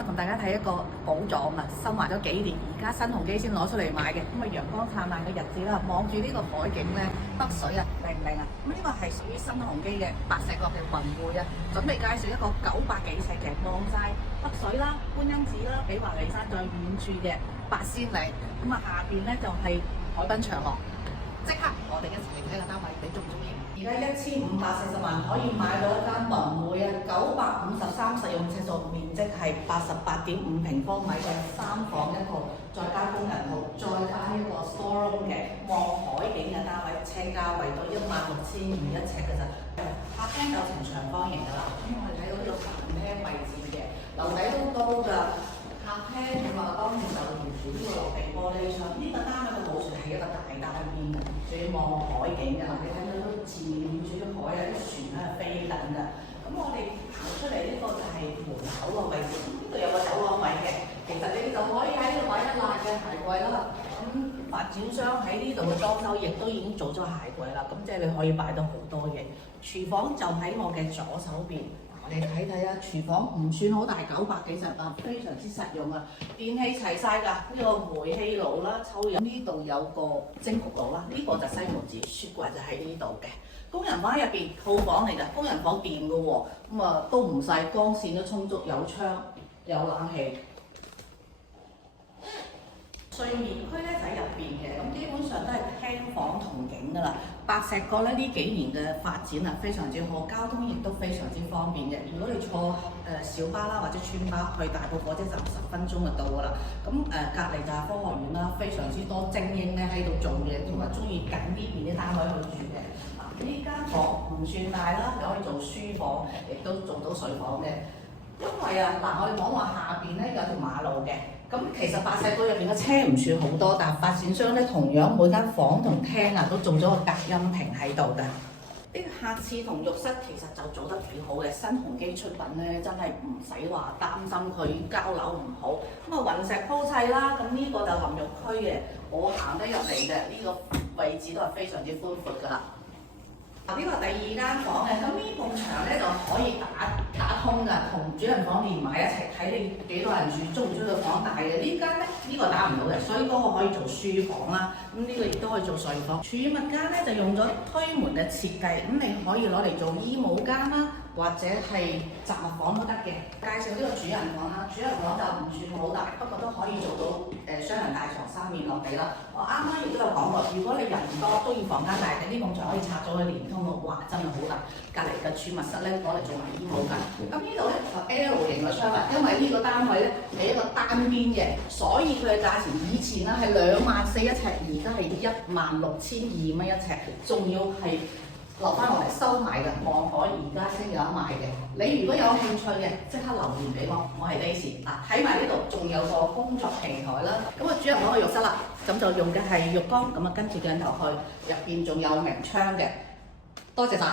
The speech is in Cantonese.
日同大家睇一個寶藏啊，收埋咗幾年，而家新鴻基先攞出嚟賣嘅。咁啊，陽光燦爛嘅日子啦，望住呢個海景咧，北水啊，靚唔靚啊？咁呢個係屬於新鴻基嘅白石角嘅雲匯啊，準備介紹一個900幾尺嘅，望晒北水啦、觀音寺啦、比華利山再遠處嘅八仙嶺。咁啊，下邊咧就係海濱長廊。即刻我哋一齊嚟睇個單位，你中唔中意？而家1540萬可以買到一間雲匯啊，953實用尺數，面積係88.5平方米嘅3房一套，再加工人鋪，再加一個 store room 嘅望海景嘅單位，尺價為到16200一尺嘅咋。客廳有成長方形㗎啦，咁我哋睇到呢個神廳位置嘅樓底都高㗎。客廳嘅話，當然就沿住呢個落地玻璃上，呢個單位嘅冇船係一個大單邊嘅，仲要望海景㗎。你睇到都前面住啲海啊，啲船喺度飛緊㗎。咁我哋行出嚟呢個就係門口個位置，呢度有個走廊位嘅，其實你就可以喺呢度擺一欄嘅鞋櫃啦。咁發展商喺呢度嘅裝修亦都已經做咗鞋櫃啦，咁即係你可以擺到好多嘢。廚房就喺我嘅左手邊。你睇睇啊，廚房唔算好大，900幾尺啊，非常之實用啊！電器齊晒㗎，呢個煤氣爐啦、抽油，呢度有個蒸焗爐啦，呢個就西門子，雪櫃就喺呢度嘅。工人房喺入邊，套房嚟㗎，工人房電㗎喎，咁啊都唔細，光線都充足，有窗有冷氣。睡眠區咧就喺入邊嘅，咁基本上都係廳房同景㗎啦。白石角咧呢幾年嘅發展啊非常之好，交通亦都非常之方便嘅。如果你坐小巴啦或者村巴去大埔火車站10分鐘就到㗎啦。咁隔離就係科學園啦，非常之多精英咧喺度做嘢，同埋中意緊呢邊啲單位去住嘅。呢間房唔算大啦，你可以做書房，亦都做到睡房嘅。因為我哋講話下邊咧有條馬路嘅。咁其實白石角入邊嘅車唔算好多，但係發展商咧同樣每間房同廳都做咗個隔音屏喺度嘅。呢個客廁同浴室其實就做得幾好嘅，新鴻基出品咧真係唔使話擔心佢交樓唔好。咁啊雲石鋪砌啦，咁呢個就淋浴區嘅，我行得入嚟嘅呢個位置都係非常之寬闊㗎啦。呢個第2間房嘅，咁呢埲牆咧就可以打通㗎，同主人房連埋一齊，睇你幾多人住，中唔中意個房大嘅。呢間咧呢個打唔到嘅，所以嗰個可以做書房啦。咁呢個亦都可以做睡房。儲物間咧就用咗推門嘅設計，咁你可以攞嚟做衣帽間啦，或者係雜物房都得嘅。介紹呢個主人房啦，主人房就唔算好大，不過都可以做到雙人大床3面落地啦。我啱啱亦都有講過，如果你人多都要房間大嘅，呢埲牆可以拆咗佢連通到，哇！真係好大。隔離嘅儲物室咧攞嚟做埋衣帽間。咁呢度咧就 L 型嘅窗啦，因為呢個單位咧係一個單邊嘅，所以佢嘅價錢以前咧係24000一尺，而家係16200蚊一尺，仲要係留翻落嚟收埋嘅，望海而家先有得賣嘅。你如果有興趣嘅，即刻留言俾我係 Daisy。睇埋呢度仲有個工作平台啦。咁主人房嘅浴室啦，咁就用嘅係浴缸，咁跟住鏡頭去，入邊仲有明窗嘅。多謝晒。